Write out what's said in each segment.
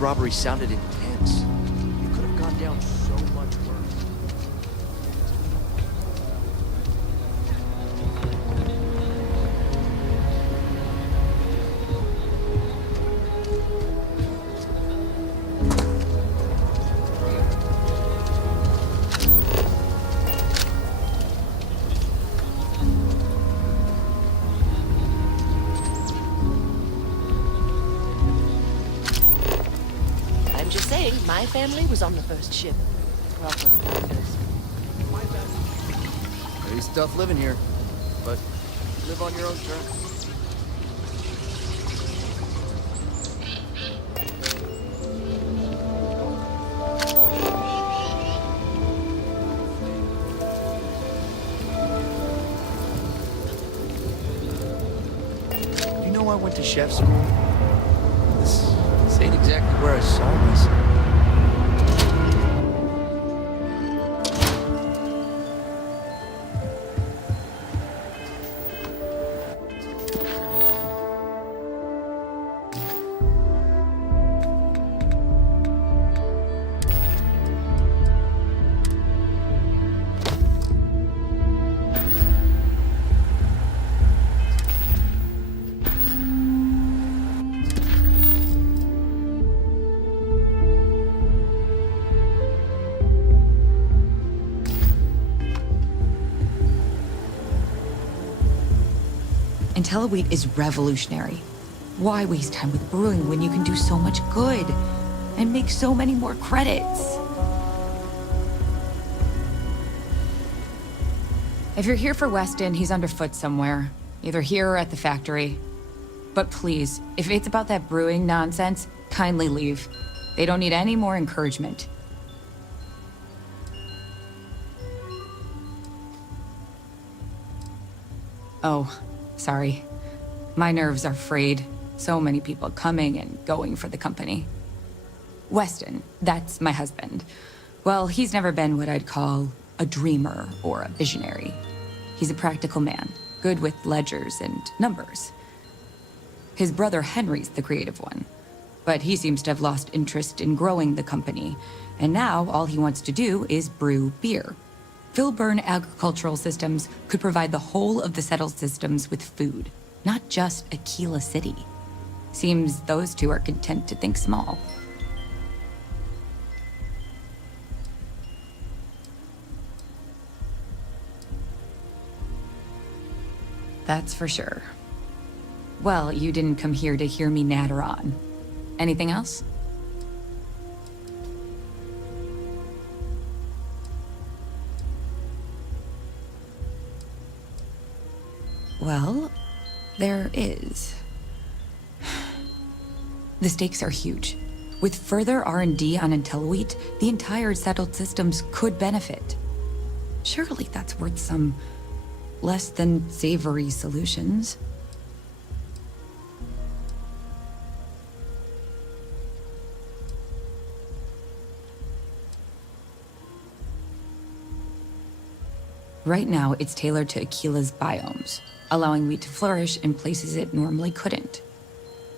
robbery sounded intense. It could have gone down so much worse. My family was on the first ship. Welcome, founders. Pretty tough living here, but live on your own terms. You know I went to chef school? This ain't exactly where I saw myself. IntelliWheat is revolutionary. Why waste time with brewing when you can do so much good and make so many more credits? If you're here for Weston, he's underfoot somewhere, either here or at the factory. But please, if it's about that brewing nonsense, kindly leave. They don't need any more encouragement. Oh. Sorry. My nerves are frayed. So many people coming and going for the company. Weston, that's my husband. Well, he's never been what I'd call a dreamer or a visionary. He's a practical man, good with ledgers and numbers. His brother Henry's the creative one, but he seems to have lost interest in growing the company, and now all he wants to do is brew beer. Filburn agricultural systems could provide the whole of the settled systems with food, not just Aquila City. Seems those two are content to think small. That's for sure. Well, you didn't come here to hear me natter on. Anything else? Well, there is. The stakes are huge. With further R&D on IntelliWheat, the entire settled systems could benefit. Surely that's worth some less than savory solutions. Right now, it's tailored to Aquila's biomes, allowing wheat to flourish in places it normally couldn't.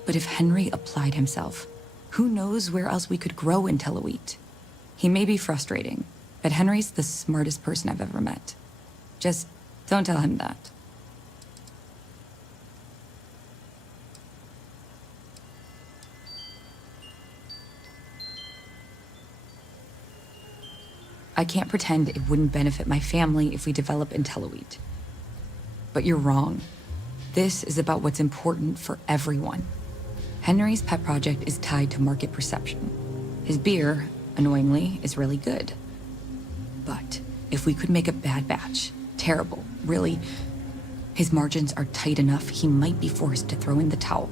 But if Henry applied himself, who knows where else we could grow IntelliWheat? He may be frustrating, but Henry's the smartest person I've ever met. Just don't tell him that. I can't pretend it wouldn't benefit my family if we develop IntelliWheat. But you're wrong. This is about what's important for everyone. Henry's pet project is tied to market perception. His beer, annoyingly, is really good. But if we could make a bad batch, terrible, really, his margins are tight enough he might be forced to throw in the towel.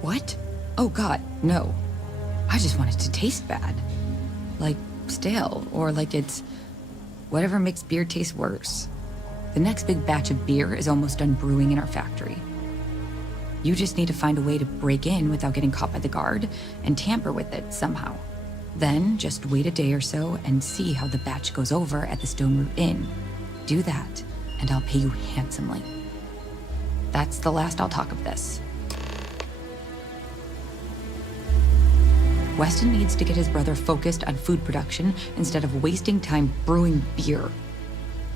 What? Oh God, no. I just want it to taste bad. Like stale, or like it's whatever makes beer taste worse. The next big batch of beer is almost done brewing in our factory. You just need to find a way to break in without getting caught by the guard and tamper with it somehow. Then just wait a day or so and see how the batch goes over at the Stone Root Inn. Do that, and I'll pay you handsomely. That's the last I'll talk of this. Weston needs to get his brother focused on food production instead of wasting time brewing beer.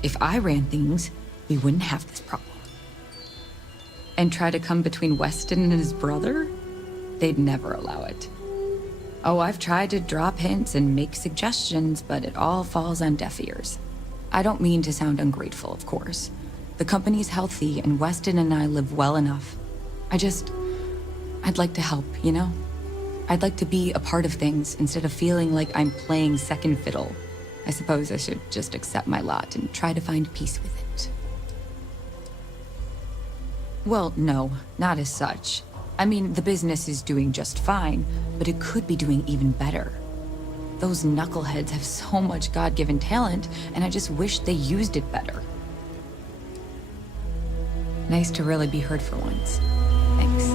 If I ran things, we wouldn't have this problem. And try to come between Weston and his brother? They'd never allow it. Oh, I've tried to drop hints and make suggestions, but it all falls on deaf ears. I don't mean to sound ungrateful, of course. The company's healthy, and Weston and I live well enough. I'd like to help, you know? I'd like to be a part of things instead of feeling like I'm playing second fiddle. I suppose I should just accept my lot and try to find peace with it. Well, no, not as such. I mean, the business is doing just fine, but it could be doing even better. Those knuckleheads have so much God-given talent, and I just wish they used it better. Nice to really be heard for once. Thanks.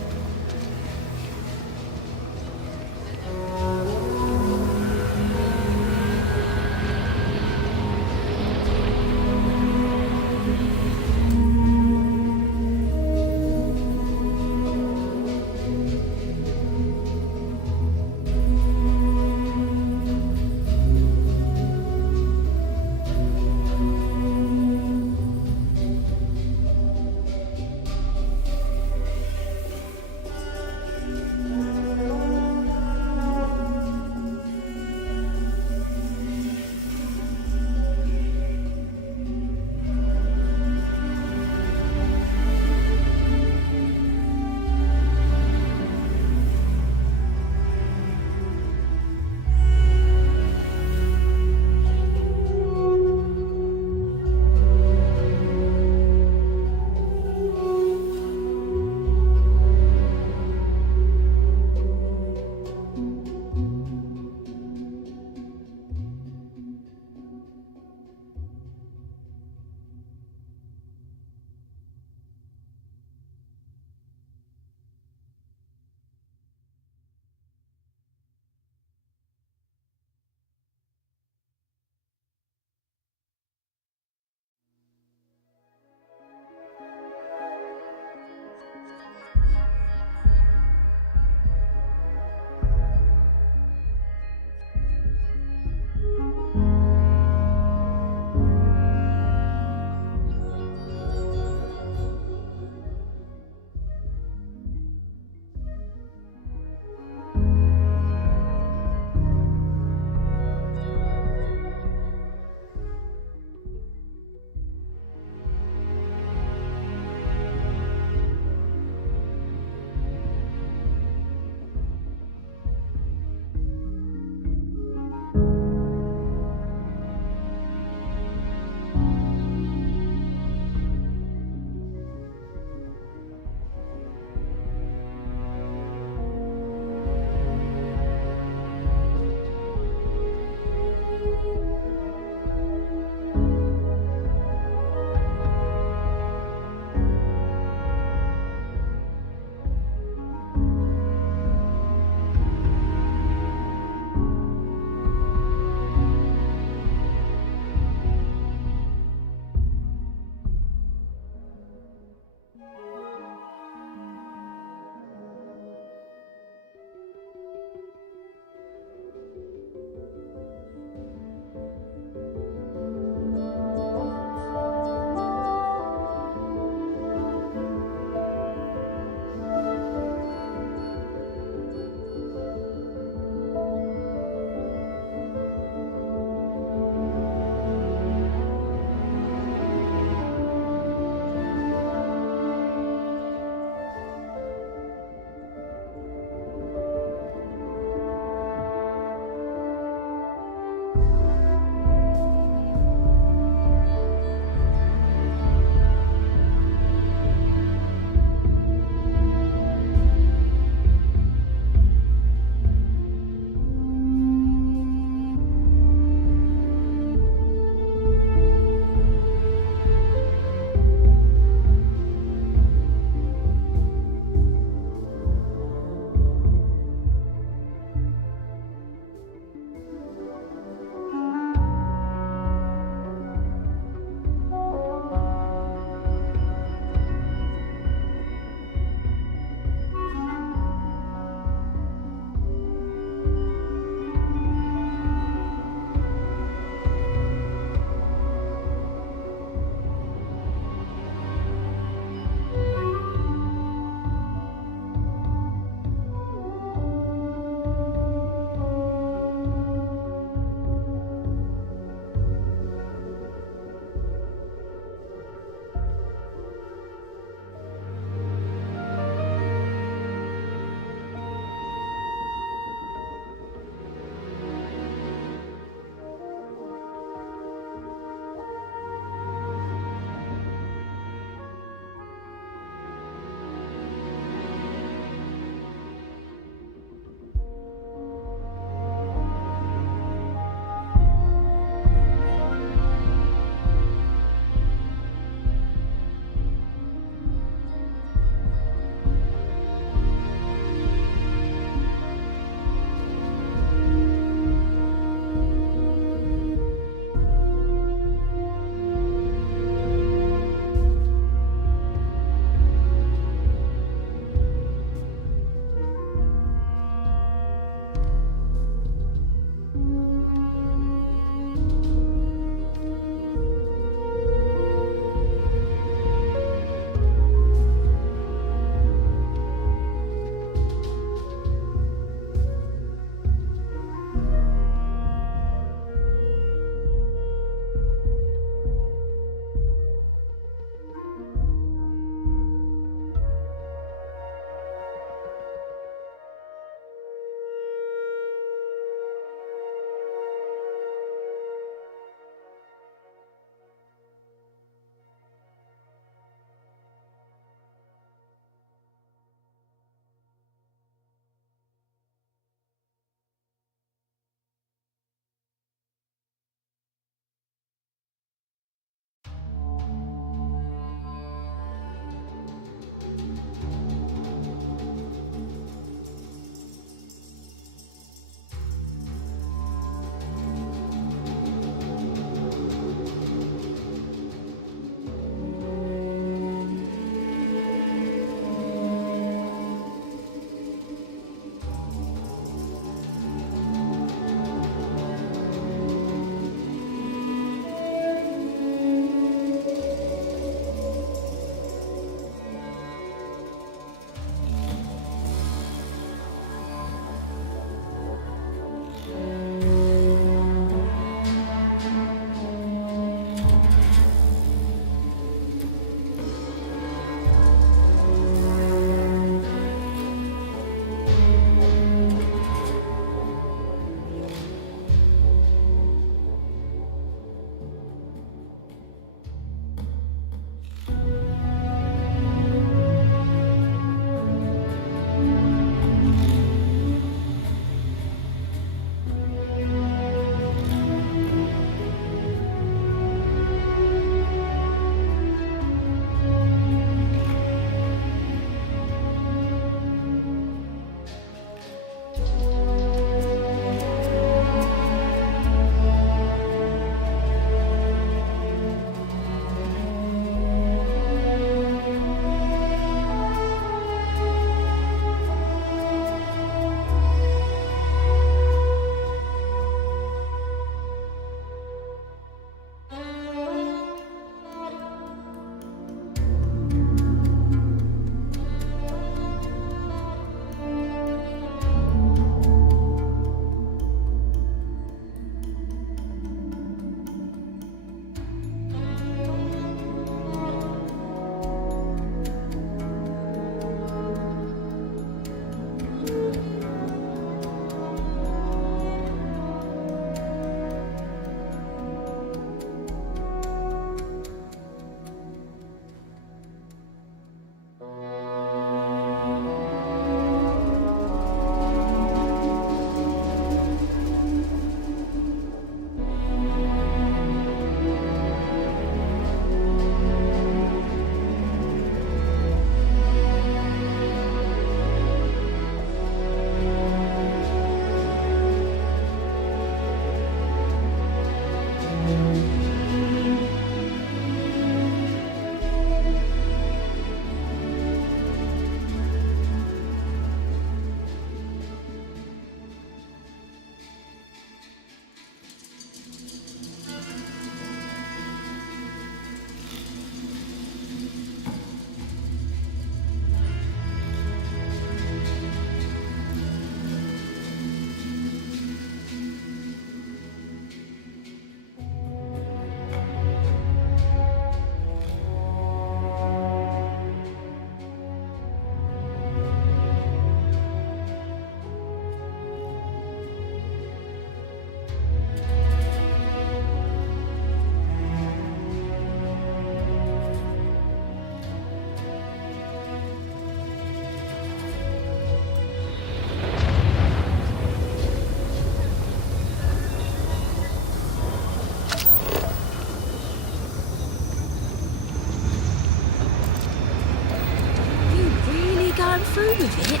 with it.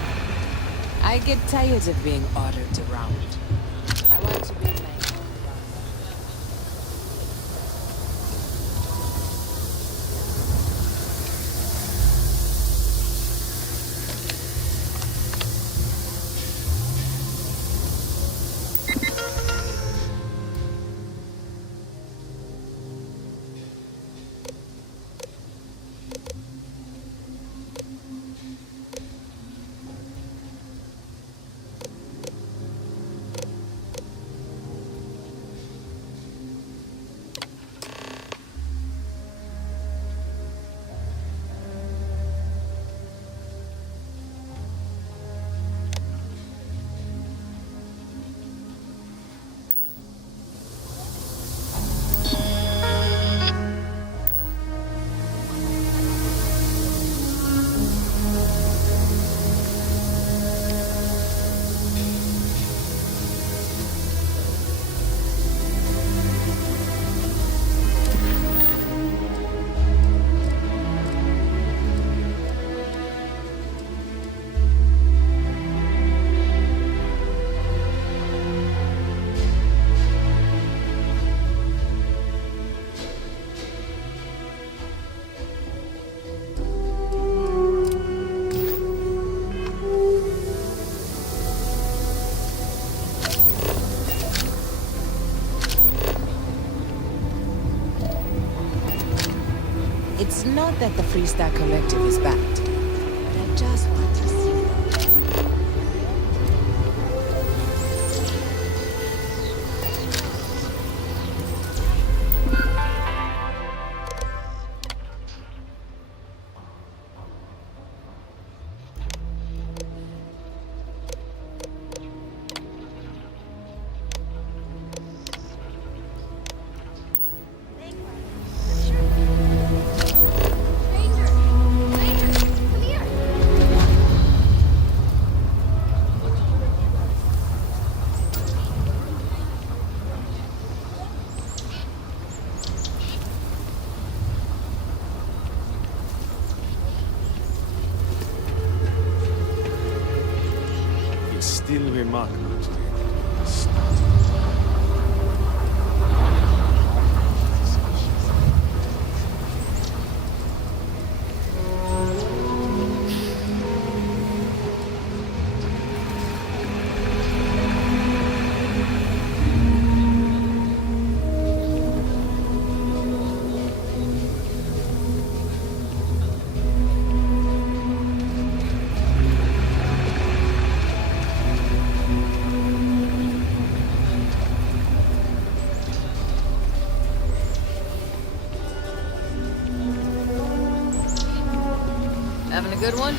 I get tired of being ordered around. I want to be my own boss. It's not that the Freestar Collective is bad, but I just want to see them. It's still remarkable to me. Having a good one?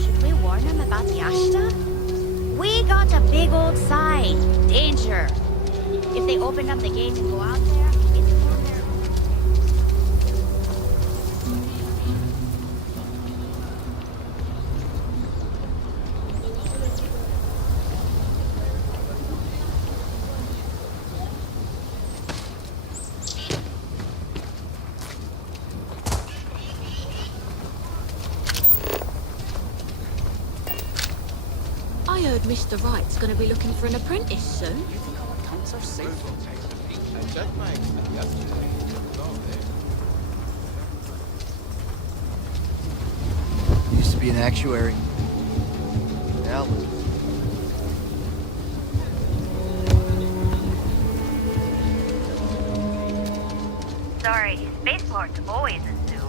Should we warn them about the Ashta? We got a big old sign. Danger. If they open up the gate and go out there, it's for their own. I heard Mr. Wright's gonna be looking for an apprentice soon. You think our accounts are safe? I checked my extent yesterday. It's all there. Used to be an actuary. Now look. Sorry, spaceport's always a zoo.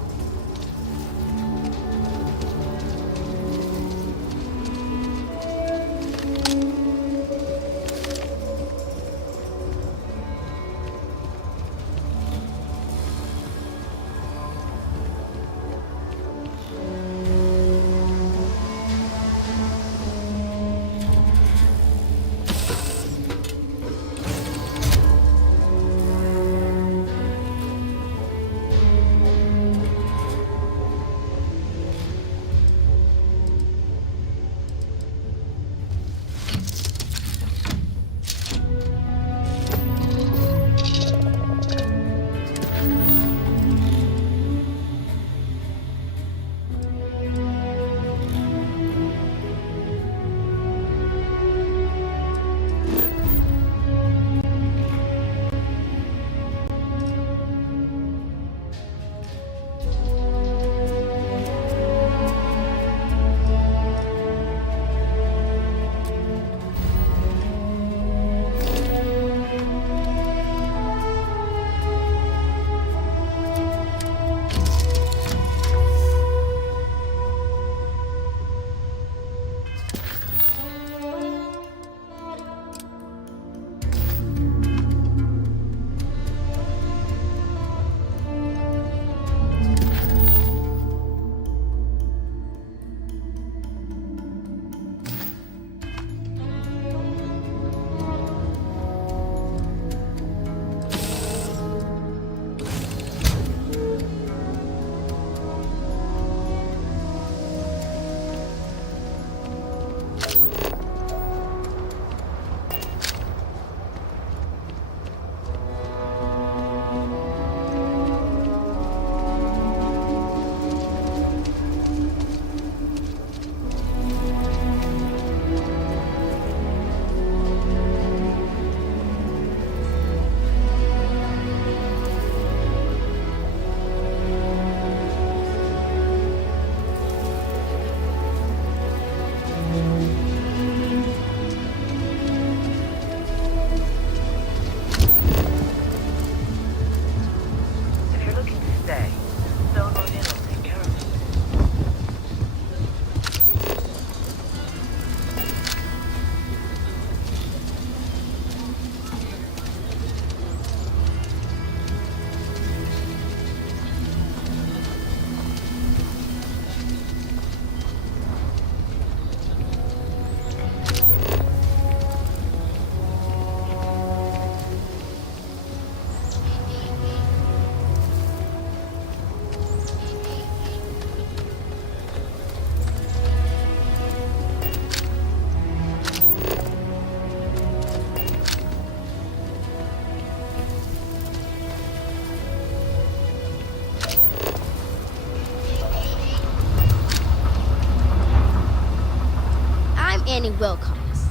I'm Annie Wilcox.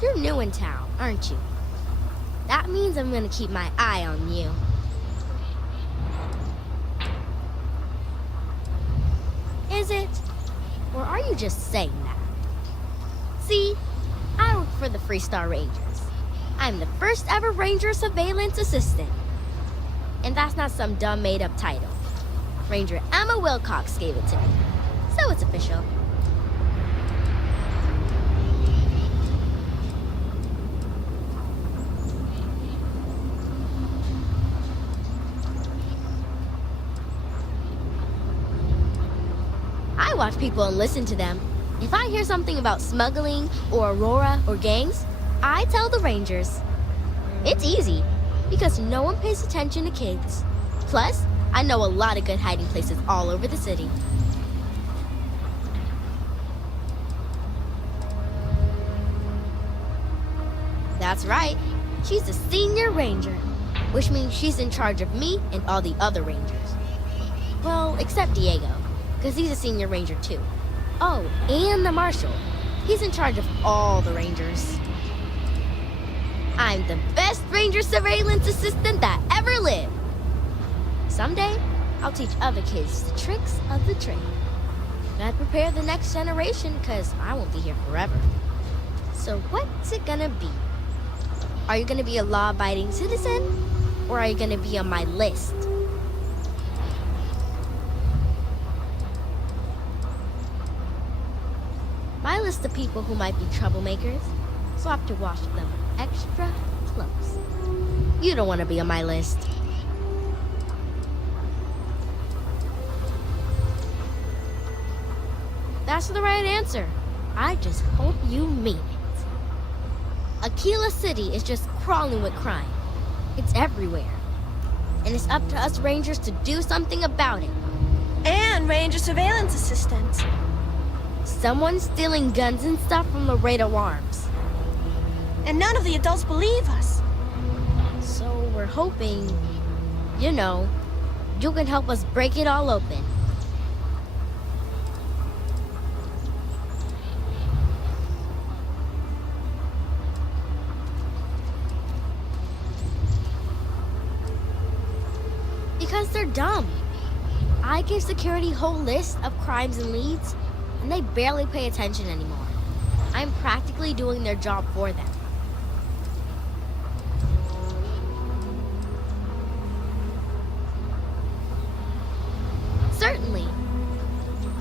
You're new in town, aren't you? That means I'm gonna keep my eye on you. Is it? Or are you just saying that? See, I work for the Freestar Rangers. I'm the first ever Ranger Surveillance Assistant. And that's not some dumb made-up title. Ranger Emma Wilcox gave it to me. So it's official. I watch people and listen to them. If I hear something about smuggling or Aurora or gangs, I tell the Rangers. It's easy, because no one pays attention to kids. Plus, I know a lot of good hiding places all over the city. That's right. She's a senior ranger, which means she's in charge of me and all the other rangers. Well, except Diego, because he's a senior ranger too. Oh, and the marshal. He's in charge of all the rangers. I'm the best ranger surveillance assistant that ever lived. Someday, I'll teach other kids the tricks of the trade. Gotta prepare the next generation, because I won't be here forever. So what's it gonna be? Are you gonna be a law-abiding citizen? Or are you gonna be on my list? My list of people who might be troublemakers, so I have to watch them extra close. You don't want to be on my list. That's the right answer. I just hope you mean it. Aquila City is just crawling with crime. It's everywhere. And it's up to us Rangers to do something about it. And Ranger Surveillance Assistants. Someone's stealing guns and stuff from Laredo Arms. And none of the adults believe us. So we're hoping, you know, you can help us break it all open. Because they're dumb. I give security a whole list of crimes and leads, and they barely pay attention anymore. I'm practically doing their job for them. Certainly.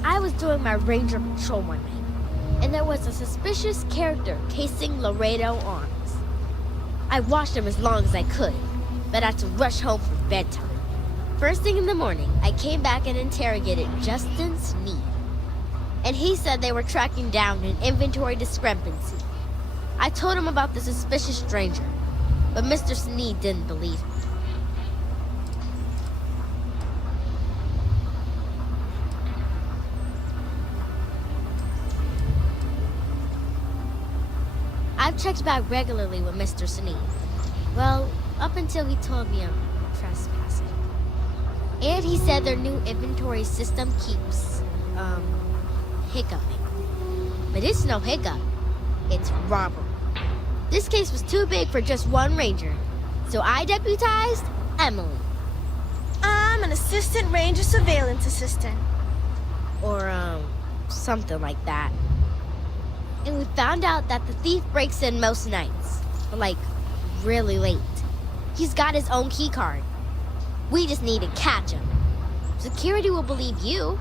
I was doing my ranger patrol one night, and there was a suspicious character casing Laredo Arms. I watched him as long as I could, but I had to rush home for bedtime. First thing in the morning, I came back and interrogated Justin Sneed. And he said they were tracking down an inventory discrepancy. I told him about the suspicious stranger, but Mr. Sneed didn't believe me. I've checked back regularly with Mr. Sneed. Well, up until he told me I'm trespassing. And he said their new inventory system keeps, hiccuping. But it's no hiccup. It's robbery. This case was too big for just one ranger, so I deputized Emily. I'm an assistant ranger surveillance assistant. Or, something like that. And we found out that the thief breaks in most nights, but like, really late. He's got his own key card. We just need to catch him. Security will believe you.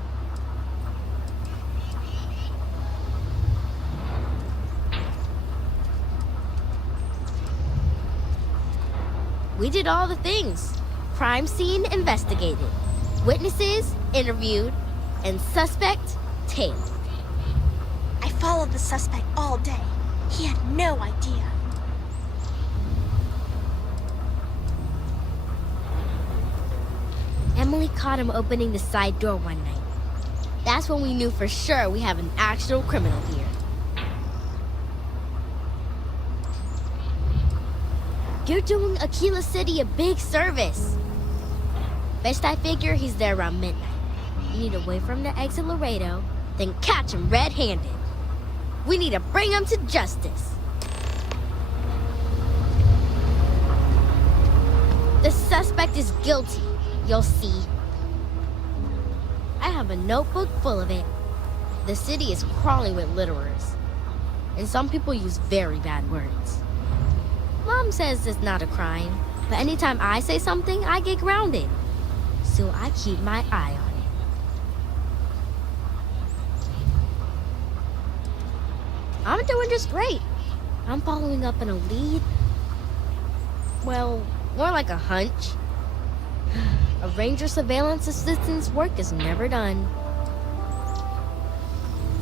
We did all the things. Crime scene investigated. Witnesses interviewed. And suspect tailed. I followed the suspect all day. He had no idea. Emily caught him opening the side door one night. That's when we knew for sure we have an actual criminal here. You're doing Aquila City a big service. Best I figure he's there around midnight. You need to wait for him to exit Laredo, then catch him red-handed. We need to bring him to justice. The suspect is guilty, you'll see. I have a notebook full of it. The city is crawling with litterers, and some people use very bad words. Mom says it's not a crime, but anytime I say something, I get grounded. So I keep my eye on it. I'm doing just great. I'm following up on a lead. Well, more like a hunch. A ranger surveillance assistant's work is never done.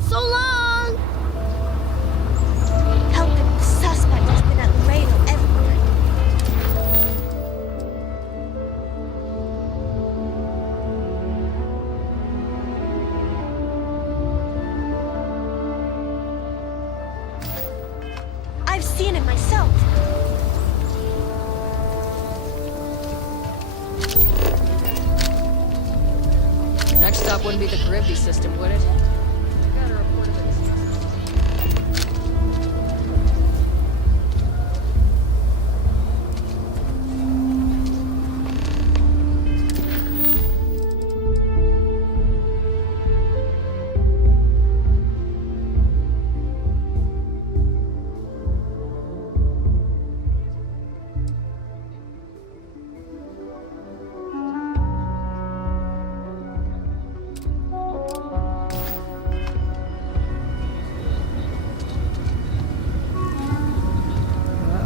So long! Helping the suspect has been at Laredo everywhere. I've seen it myself. Next stop wouldn't be the Caribbean system, would it? I got a report of it.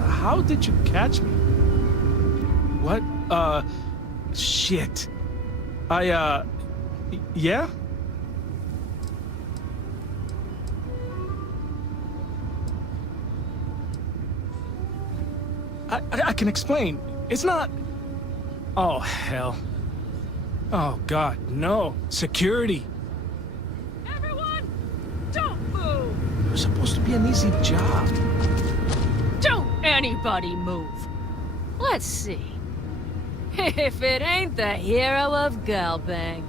How did you catch me? What? Shit. Yeah? I can explain. It's not... Oh, hell. Oh, God, no. Security. Everyone, don't move! It was supposed to be an easy job. Don't anybody move. Let's see. If it ain't the hero of Galbang.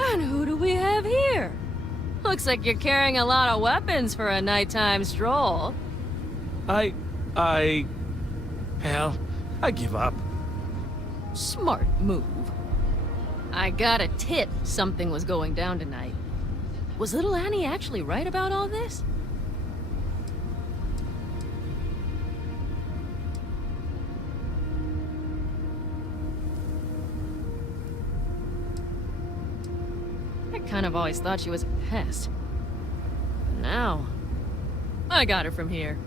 And who do we have here? Looks like you're carrying a lot of weapons for a nighttime stroll. Hell, I give up. Smart move. I got a tip something was going down tonight. Was little Annie actually right about all this? I kind of always thought she was a pest. But now, I got her from here.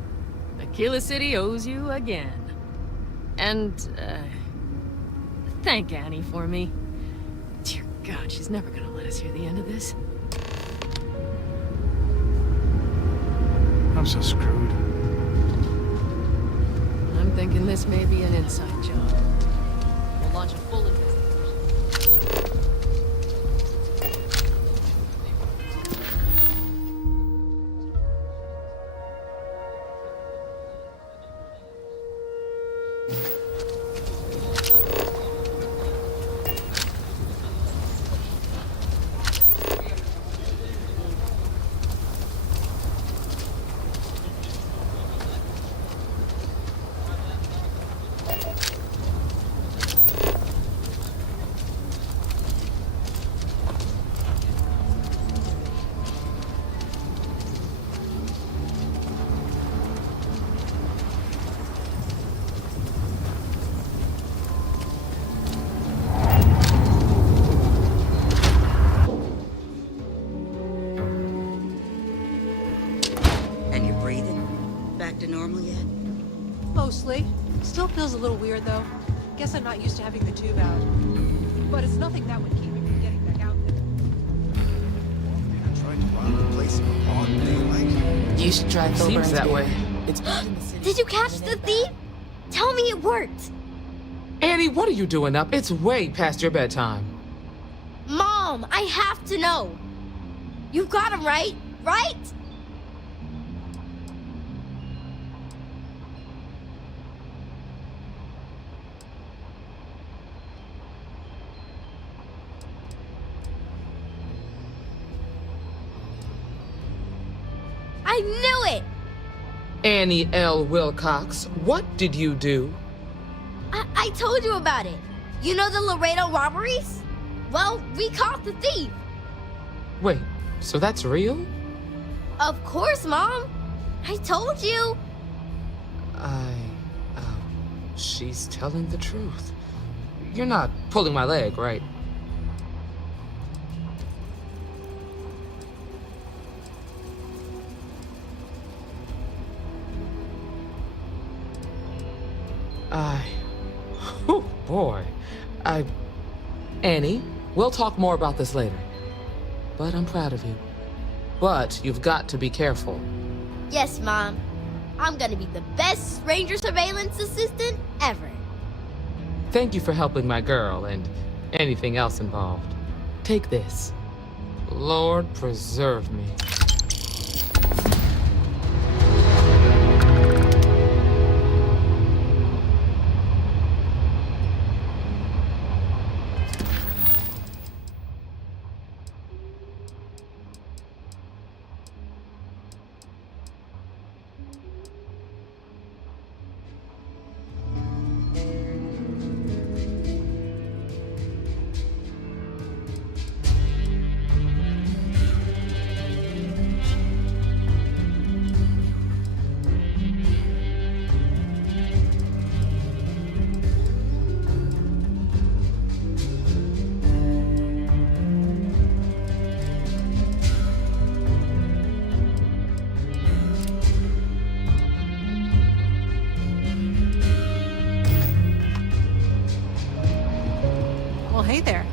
Aquila City owes you again. And, thank Annie for me. Dear God, she's never gonna let us hear the end of this. I'm so screwed. I'm thinking this may be an inside job. We'll launch a full investigation. And you're breathing? Back to normal yet? Mostly. Still feels a little weird, though. Guess I'm not used to having the tube out. But it's nothing that would keep me from getting back out there. I tried to rob the place in broad daylight. You should drive over. Seems that way. It's bad in the city. Did you catch the thief? Tell me it worked. Annie, what are you doing up? It's way past your bedtime. Mom, I have to know. You got him right? Right? I knew it! Annie L. Wilcox, what did you do? I told you about it. You know the Laredo robberies? Well, we caught the thief. Wait, so that's real? Of course, Mom. I told you. She's telling the truth. You're not pulling my leg, right? Oh boy. Annie, we'll talk more about this later. But I'm proud of you. But you've got to be careful. Yes, Mom. I'm gonna be the best stranger surveillance assistant ever. Thank you for helping my girl and anything else involved. Take this. Lord preserve me. Well, hey there.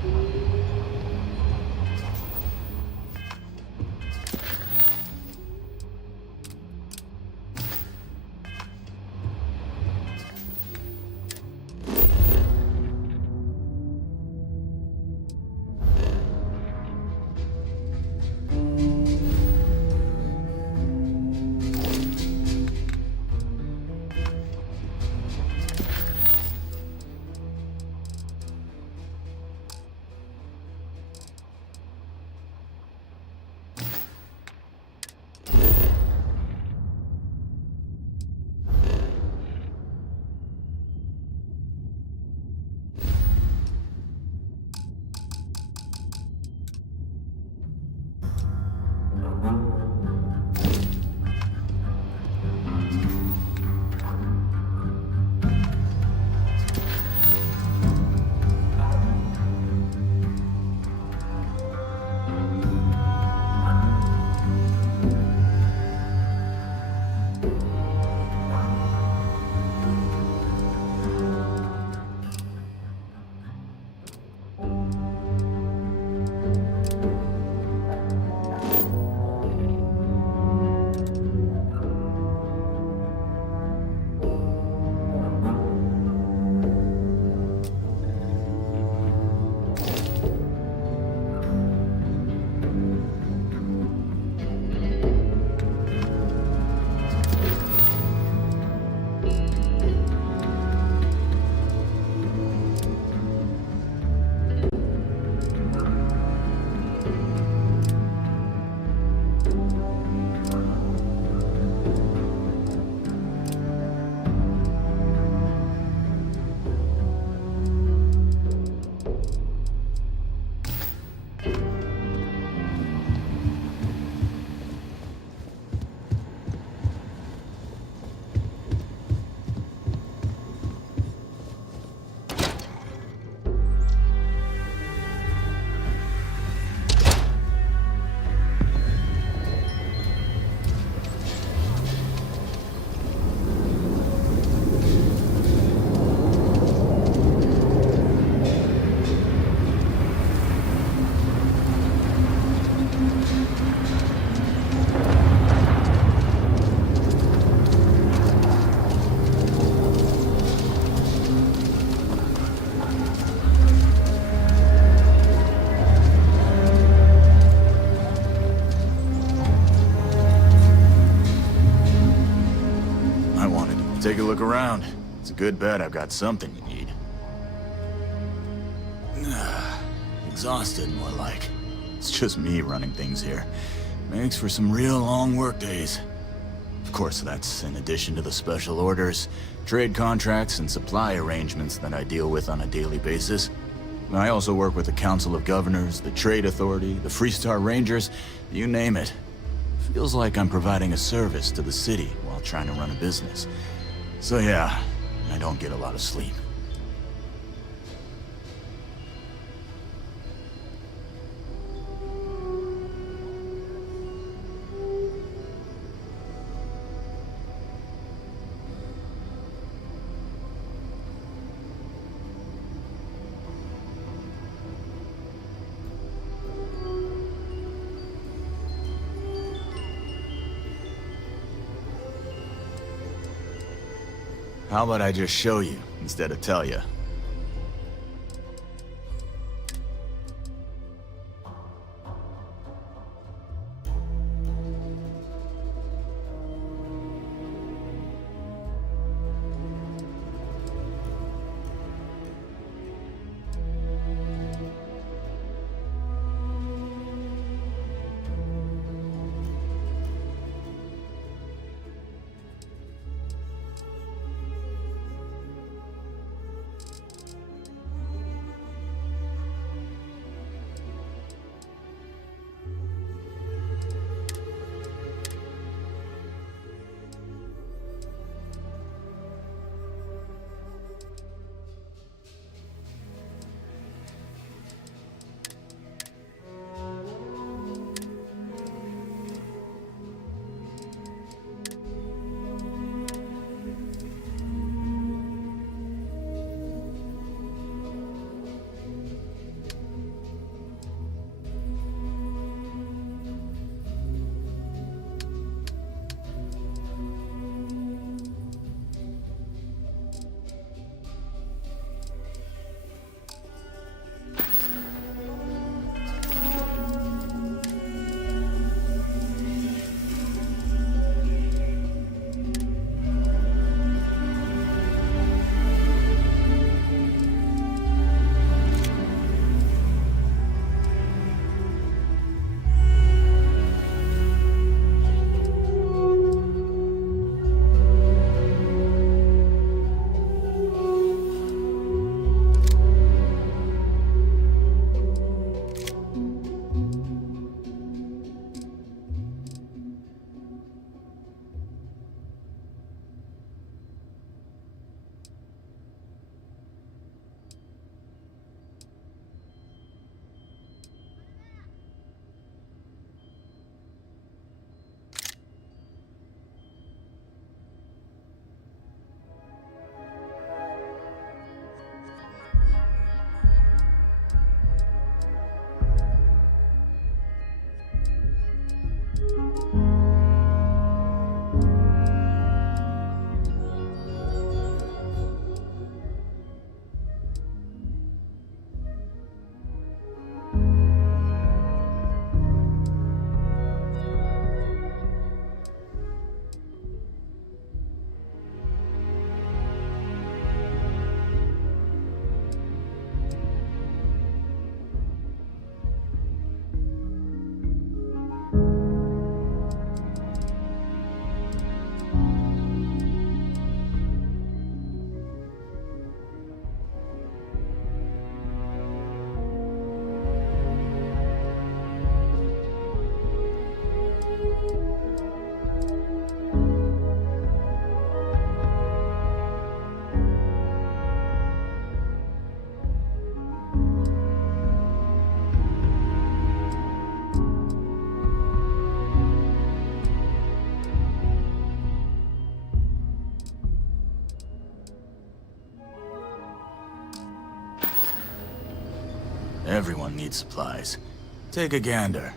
Take a look around. It's a good bet I've got something you need. Exhausted, more like. It's just me running things here. Makes for some real long work days. Of course, that's in addition to the special orders, trade contracts, and supply arrangements that I deal with on a daily basis. I also work with the Council of Governors, the Trade Authority, the Freestar Rangers, you name it. Feels like I'm providing a service to the city while trying to run a business. So yeah, I don't get a lot of sleep. How about I just show you, instead of tell you? Everyone needs supplies. Take a gander.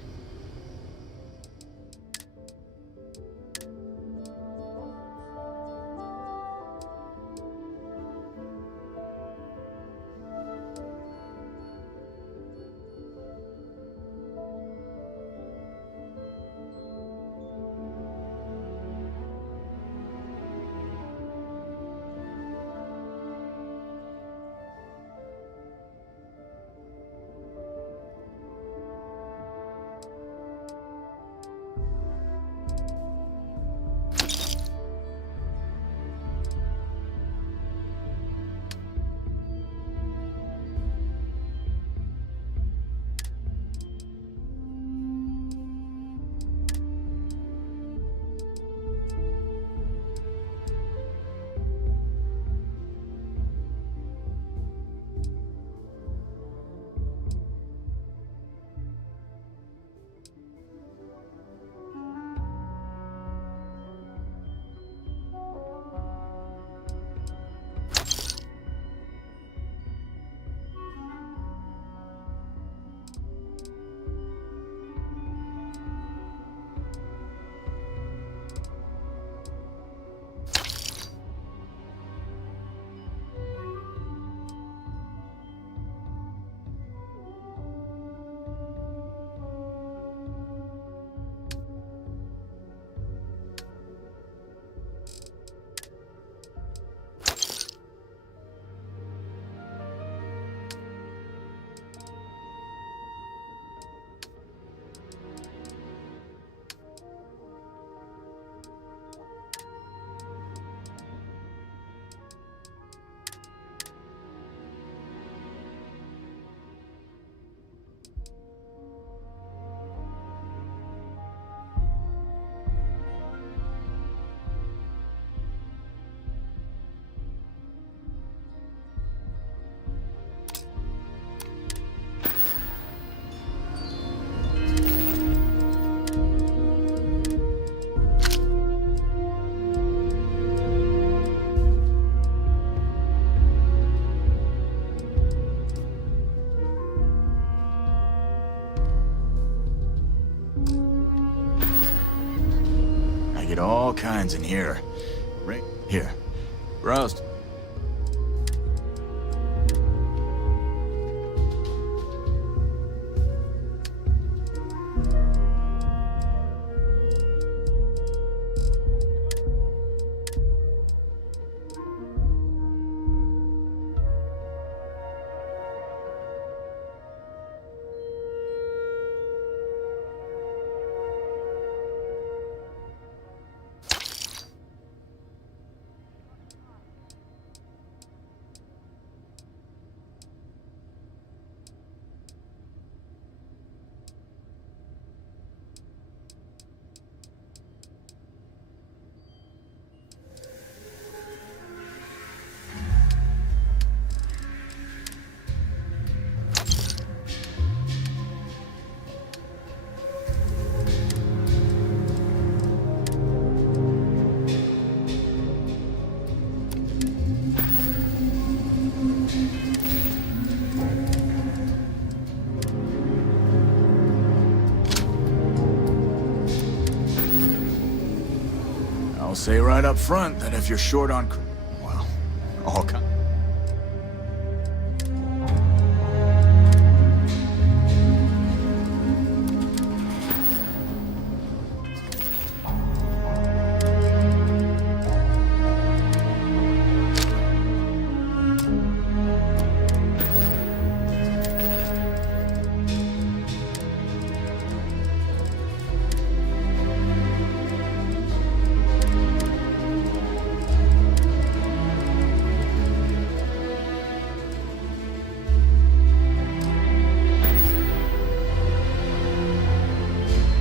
all kinds in here. Right here. Roast. I'll say right up front that if you're short on... well, all kinds...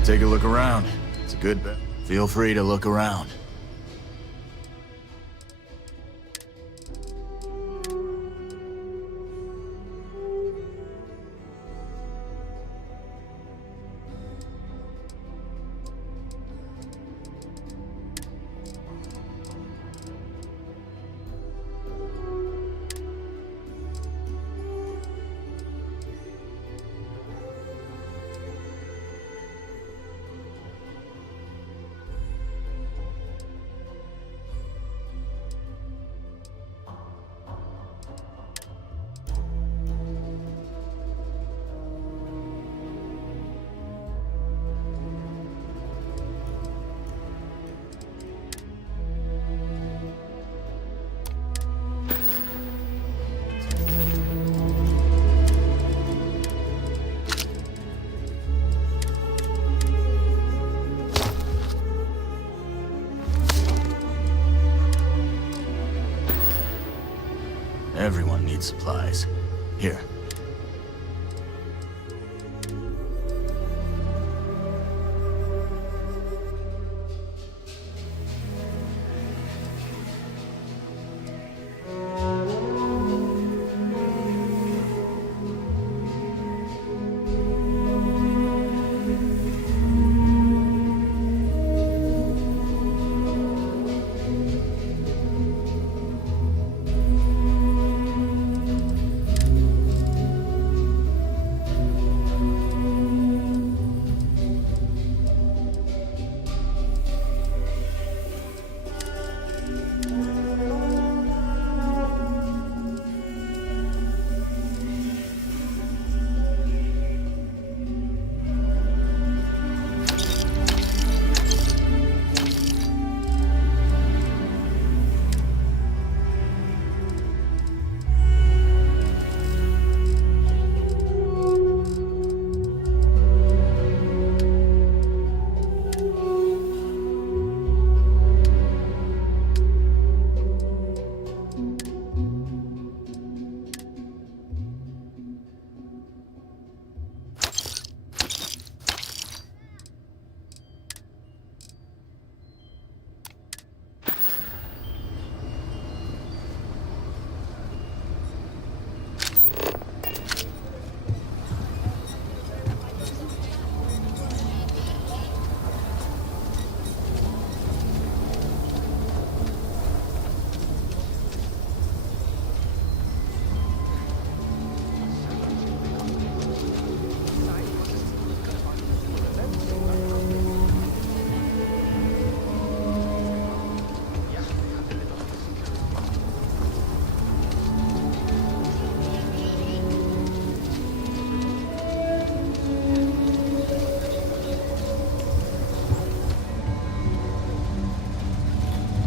Take a look around. It's a good bet. Feel free to look around. Everyone needs supplies. Here.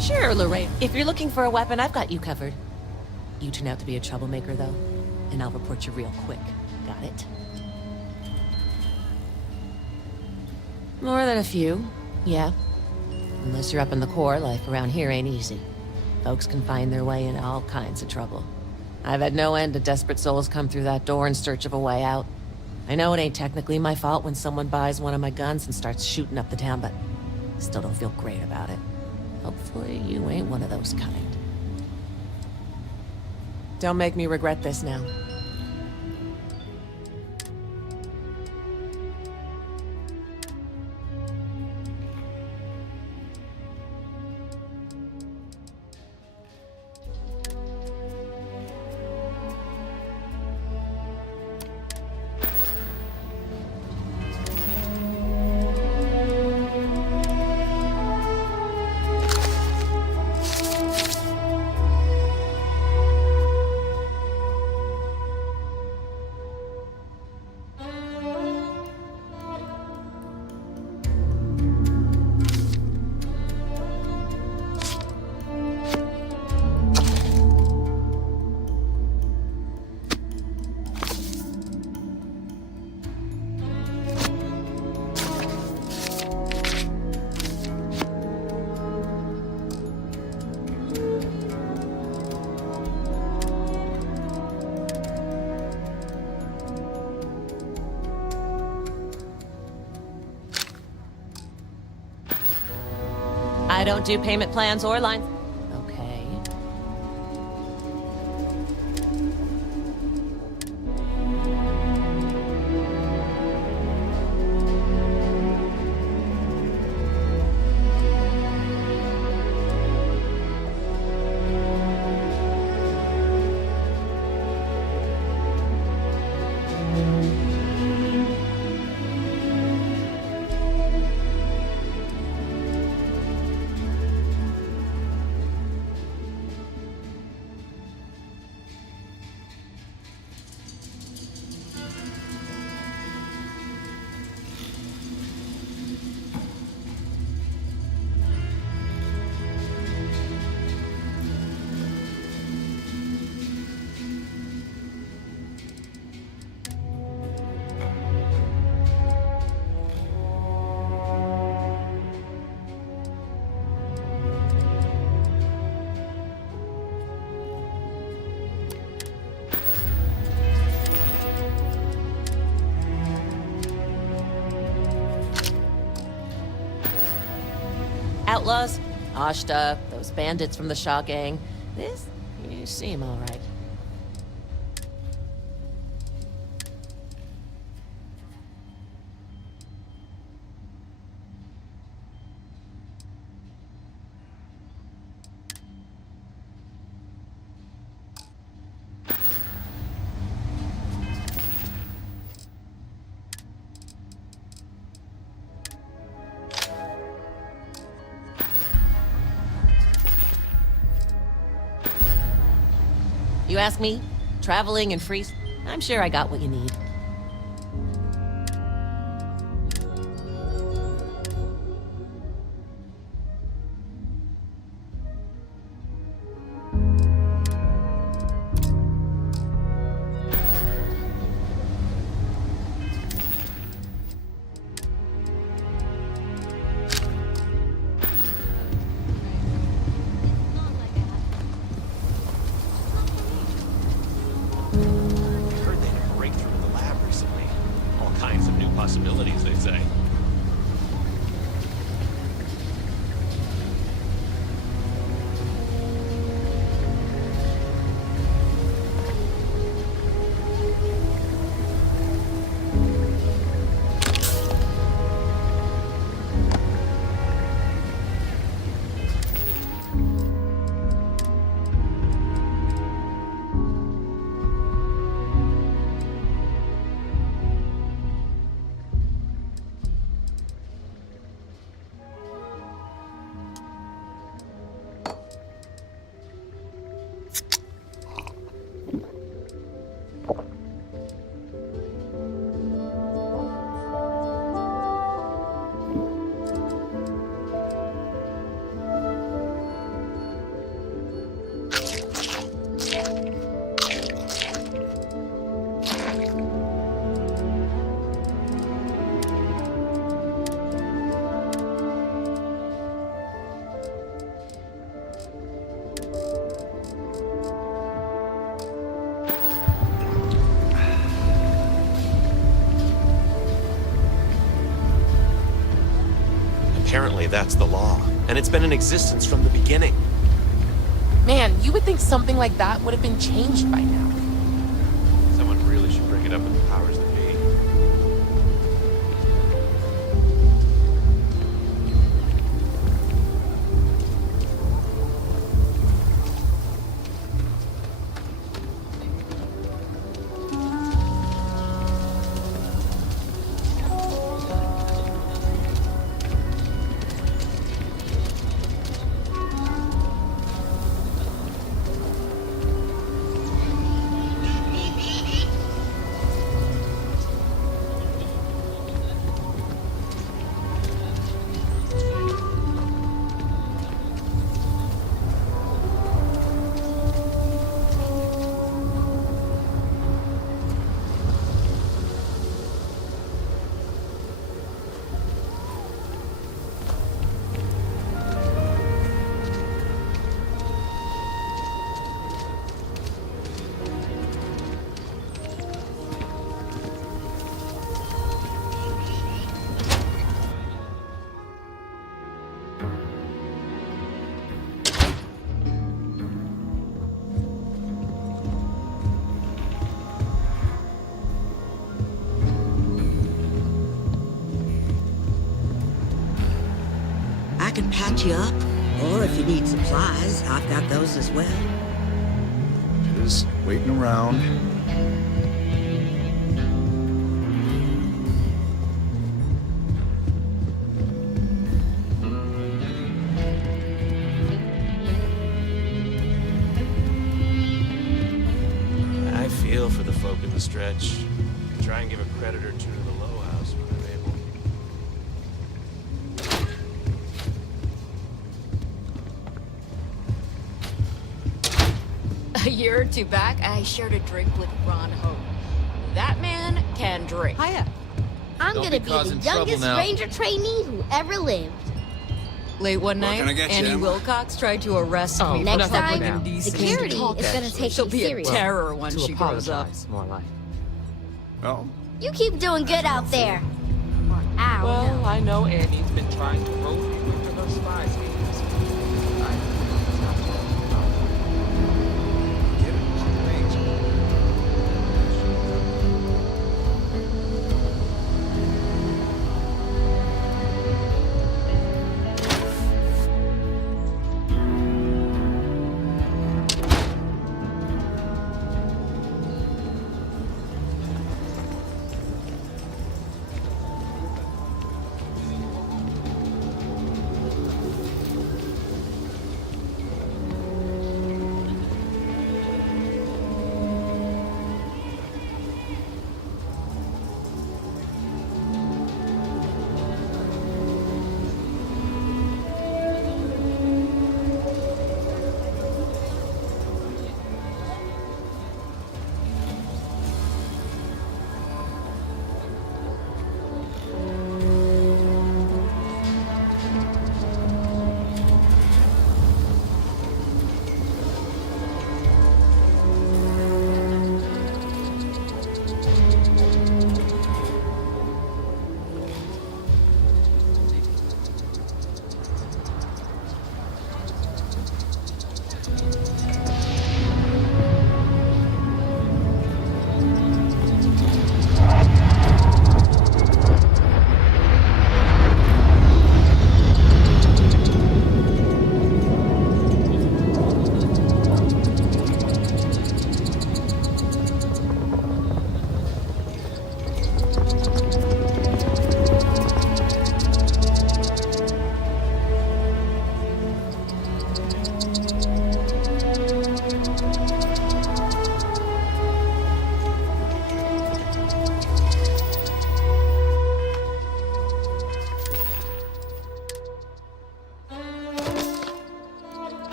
Sure, Lorraine. If you're looking for a weapon, I've got you covered. You turn out to be a troublemaker, though, and I'll report you real quick. Got it? More than a few, yeah. Unless you're up in the core, life around here ain't easy. Folks can find their way into all kinds of trouble. I've had no end of desperate souls come through that door in search of a way out. I know it ain't technically my fault when someone buys one of my guns and starts shooting up the town, but still don't feel great about it. Hopefully you ain't one of those kind. Don't make me regret this now. I don't do payment plans or lines. Okay. Outlaws, Ashta, those bandits from the Shaw gang. You seem all right. You ask me? Traveling and free? I'm sure I got what you need. Heard they had a breakthrough in the lab. Apparently that's the law, and it's been in existence from the beginning. Man, you would think something like that would have been changed by now. Someone really should bring it up with the powers that be. I can patch you up, or if you need supplies, I've got those as well. Just waiting around. I feel for the folk in the stretch. Try and give a credit or two to the Low House when I'm able. A year or two back, I shared a drink with Ron Ho. That man can drink. Hiya. I'm Don't gonna be be causing the trouble youngest now. ranger trainee who ever lived. Late one What night, can I get you, Annie Emma? Wilcox tried to arrest Oh, me for Next nothing time, now. indecent. security Talk, is gonna actually. take She'll you be a serious. terror when To she grows up. apologize, more like. Well, You keep doing good out there. Ow. Well, no. I know Annie's been trying to rope you into her spy schemes. get it. Thanks.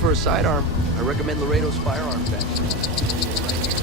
for a sidearm, I recommend Laredo's Firearm Factory. Right here.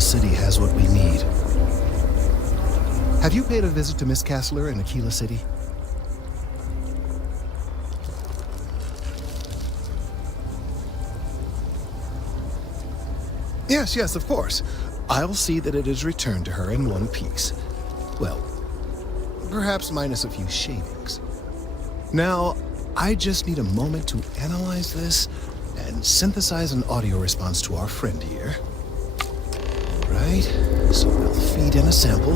City has what we need. Have you paid a visit to Miss Castler in Aquila City? Yes, of course. I'll see that it is returned to her in one piece. Well, perhaps minus a few shavings. Now, I just need a moment to analyze this and synthesize an audio response to our friend here. Right, so we'll feed in a sample.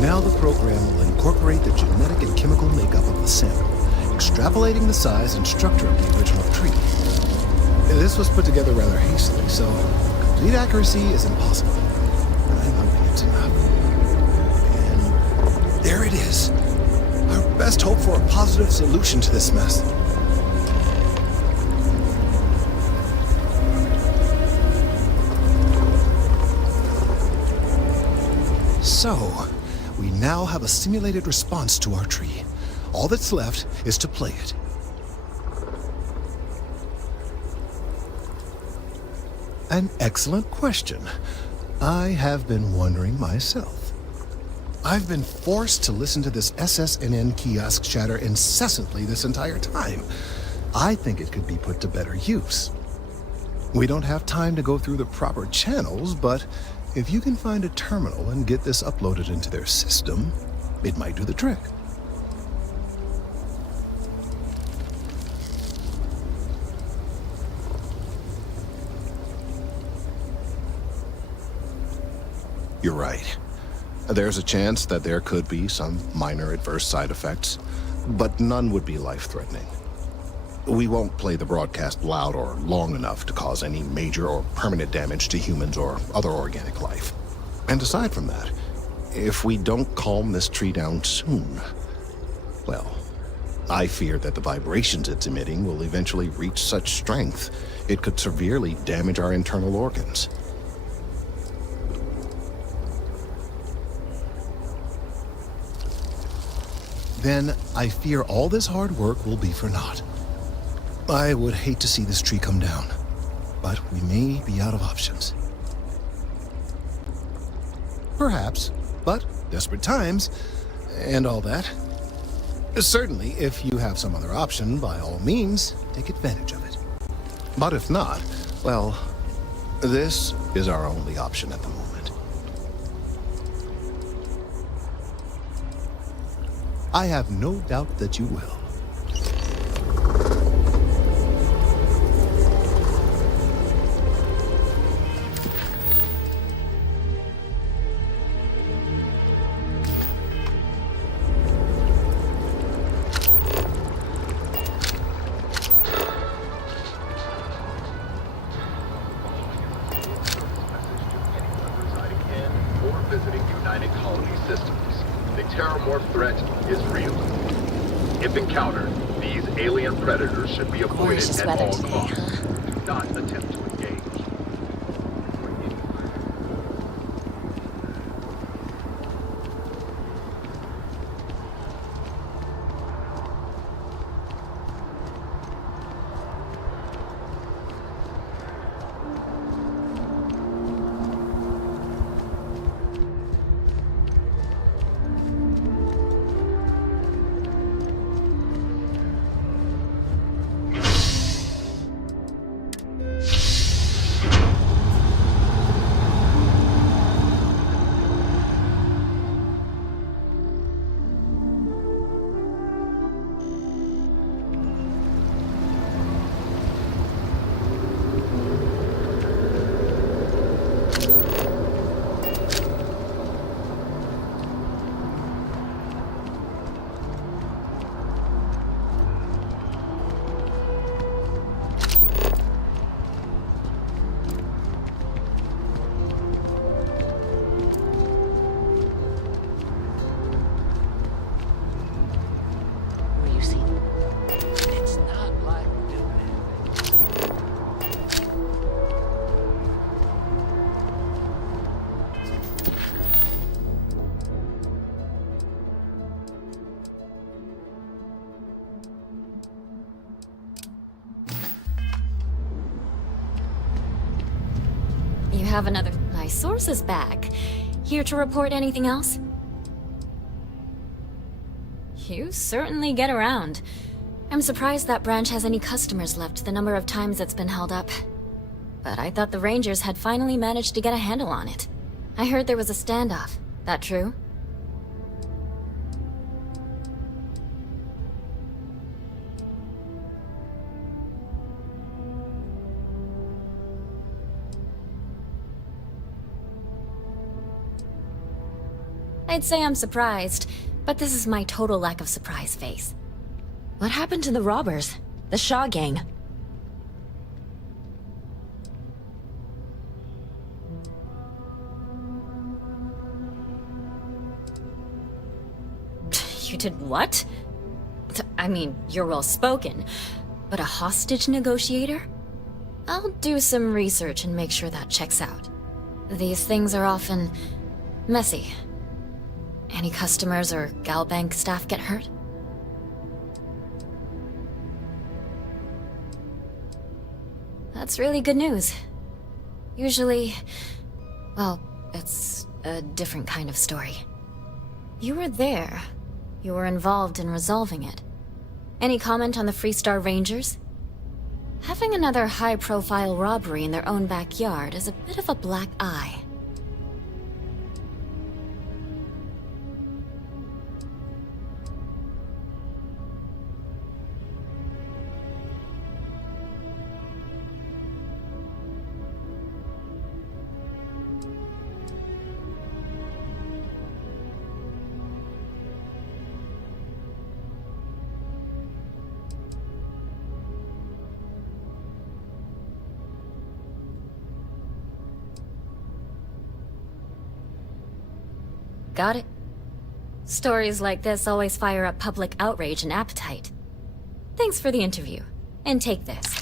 Now the program will incorporate the genetic and chemical makeup of the sample, extrapolating the size and structure of the original tree. This was put together rather hastily, so complete accuracy is impossible. But I'm hoping it's enough. And there it is. Our best hope for a positive solution to this mess. So, we now have a simulated response to our tree. All that's left is to play it. An excellent question. I have been wondering myself. I've been forced to listen to this SSNN kiosk chatter incessantly this entire time. I think it could be put to better use. We don't have time to go through the proper channels, but if you can find a terminal and get this uploaded into their system, it might do the trick. You're right. There's a chance that there could be some minor adverse side effects, but none would be life-threatening. We won't play the broadcast loud or long enough to cause any major or permanent damage to humans or other organic life. And aside from that, if we don't calm this tree down soon, well, I fear that the vibrations it's emitting will eventually reach such strength it could severely damage our internal organs. then I fear all this hard work will be for naught. I would hate to see this tree come down, but we may be out of options. Perhaps, but desperate times, and all that. Certainly, if you have some other option, by all means, take advantage of it. But if not, well, this is our only option at the moment. I have no doubt that you will. Visiting United Colony Systems. The terramorph threat is real. If encountered, these alien predators should be avoided at all costs. Do not attempt to engage. You have another... My source is back. Here to report anything else? You certainly get around. I'm surprised that branch has any customers left, the number of times it's been held up. But I thought the Rangers had finally managed to get a handle on it. I heard there was a standoff. That true? I'd say I'm surprised, but this is my total lack of surprise face. What happened to the robbers? The Shaw gang? You did what? I mean, you're well spoken, but a hostage negotiator? I'll do some research and make sure that checks out. These things are often messy. Any customers or Galbank staff get hurt? That's really good news. Usually, well, it's a different kind of story. You were there. You were involved in resolving it. Any comment on the Freestar Rangers? Having another high-profile robbery in their own backyard is a bit of a black eye. Got it? Stories like this always fire up public outrage and appetite. Thanks for the interview. And take this.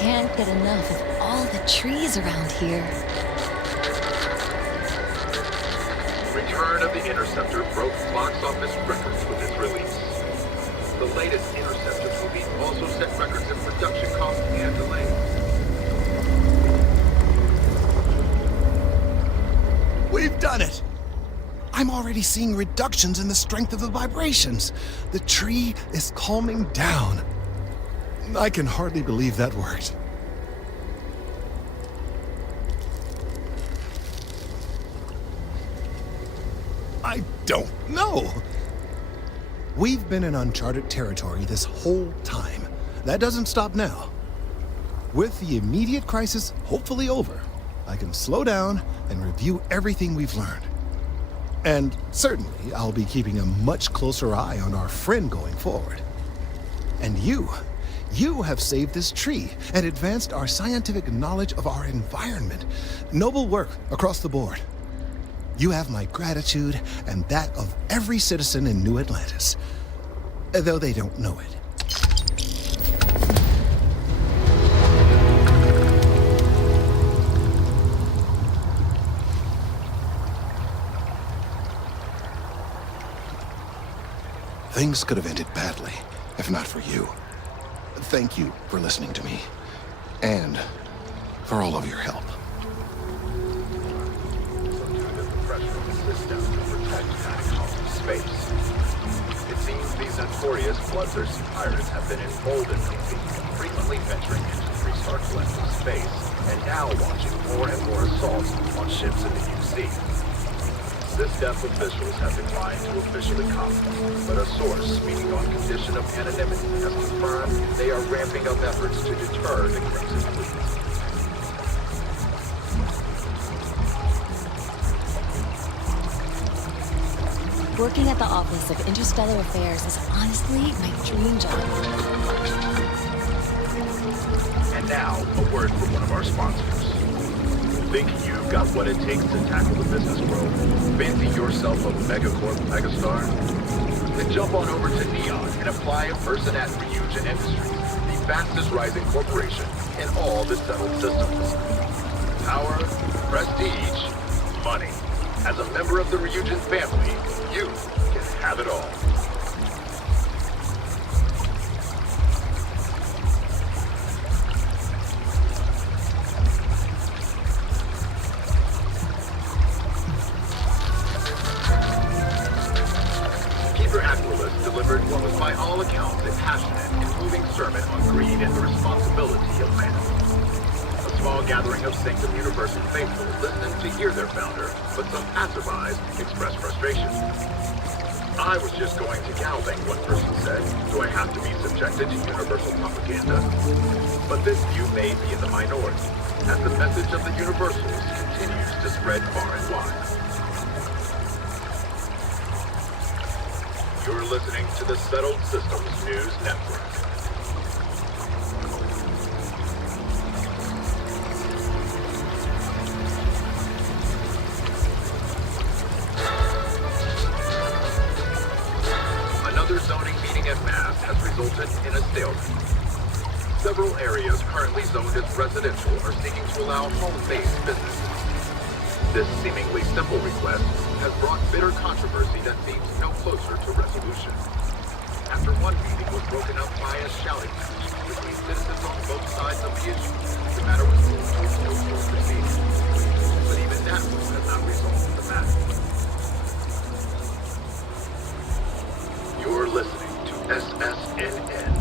can't get enough of all the trees around here. Return of the Interceptor broke box office records with its release. The latest Interceptor movie also set records in production costs and delays. We've done it! I'm already seeing reductions in the strength of the vibrations. The tree is calming down. I can hardly believe that worked. I don't know. We've been in uncharted territory this whole time. That doesn't stop now. With the immediate crisis hopefully over, I can slow down and review everything we've learned. And certainly, I'll be keeping a much closer eye on our friend going forward. And you have saved this tree and advanced our scientific knowledge of our environment. Noble work across the board. You have my gratitude and that of every citizen in New Atlantis, though they don't know it. Things could have ended badly, if not for you. Thank you for listening to me, and for all of your help. Space. It seems these notorious bloodthirsty pirates have been emboldened, frequently venturing into pre-start collecting space, and now launching more and more assaults on ships in the UC. This-depth officials have declined to officially comment, but a source speaking on condition of anonymity has confirmed they are ramping up efforts to deter the Crimson Fleet. Working at the Office of Interstellar Affairs is honestly my dream job. And now, a word from one of our sponsors. Think you've got what it takes to tackle the business world? Fancy yourself a megacorp megastar? Then jump on over to Neon and apply a person at Ryujin Industries, the fastest rising corporation in all the settled systems. Power, prestige, money. As a member of the Ryujin family, you can have it all. Peter Aquilus delivered what was by all accounts a passionate and moving sermon on greed and the responsibility of man. A small gathering of Sanctum Universal faithful listened to hear their founder, but some passerbys expressed frustration. I was just going to Galvang, one person said. Do I have to be subjected to universal propaganda? But this view may be in the minority, as the message of the Universals continues to spread far and wide. You're listening to the Settled Systems News Network. Another zoning meeting at MAS has resulted in a stalemate. Several areas currently zoned as residential are seeking to allow home-based businesses. This seemingly simple request has brought bitter controversy that seems no closer to resolution. After one meeting was broken up by a shouting match between citizens on both sides of the issue, the matter was moved to a no-vote proceeding. But even that vote has not resolved the matter. You're listening to SSNN.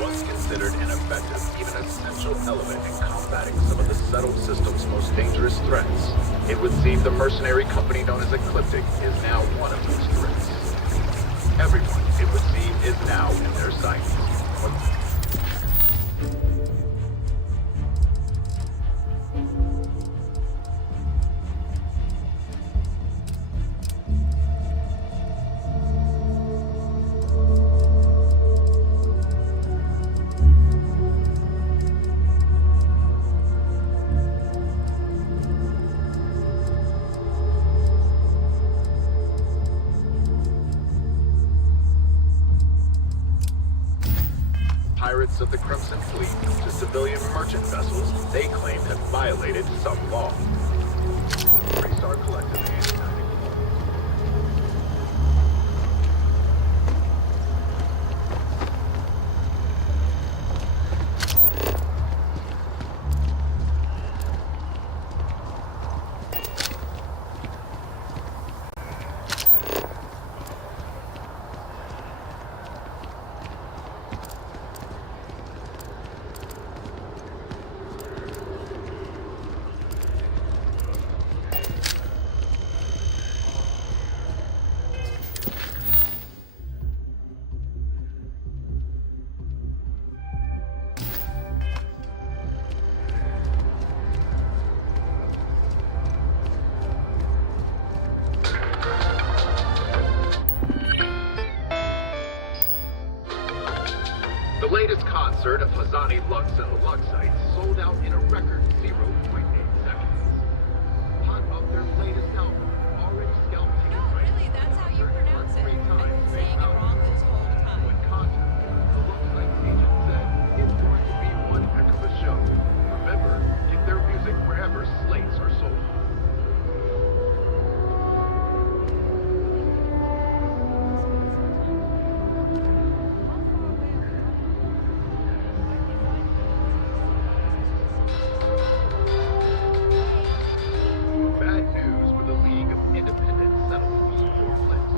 Once considered an effective, even essential element in combating some of the settled system's most dangerous threats, it would seem the mercenary company known as Ecliptic is now one of those threats. Everyone, it would seem, is now in their sights. pirates of the Crimson Fleet to civilian merchant vessels they claimed had violated some law. Three-star collective and United. The latest concert of Hazani Lux and the Luxites sold out in a record 0.8 seconds. Hot of their latest album, already scalped ticket prices. Really, that's how you pronounce it. I've been saying it wrong this whole time. When concert, the Luxite agent said it's going to be one heck of a show. Remember, get their music wherever slates are sold. Bad news for the League of Independent Settlers War List.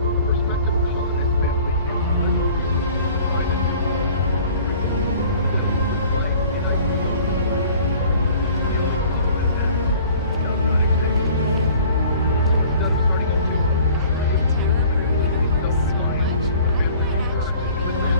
A prospective colonist family is literally to find a new home, filled with life in ideal. The only problem is that it does not exist. So instead of starting a new home, a self-reliant family merged with them.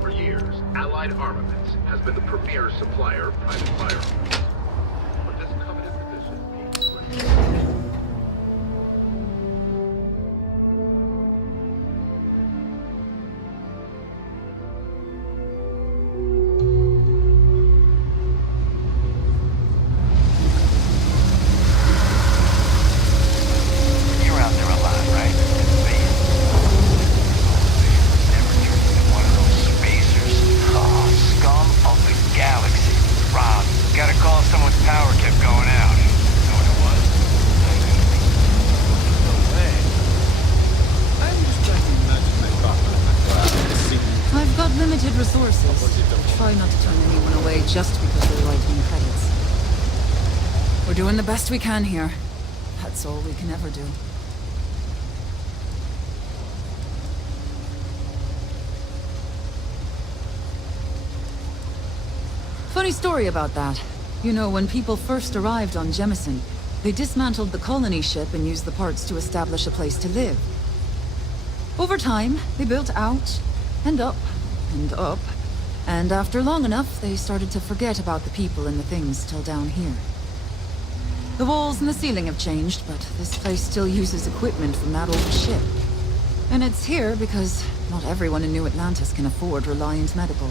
For years, Allied Armaments has been the premier supplier of private firearms. But this coveted position means You're out there a lot, right? In space. Never turned into one of those spacers. Oh, scum of the galaxy. Rob, gotta call someone's power kept going out. Know what it was? No way. I'm just trying to imagine my partner go out and see. I've got limited resources. Try not to turn anyone away just because they're writing credits. We're doing the best we can here. That's all we can ever do. Funny story about that. You know, when people first arrived on Jemison, they dismantled the colony ship and used the parts to establish a place to live. Over time, they built out, and up, and up, and after long enough, they started to forget about the people and the things still down here. The walls and the ceiling have changed, but this place still uses equipment from that old ship. And it's here because not everyone in New Atlantis can afford Reliant Medical.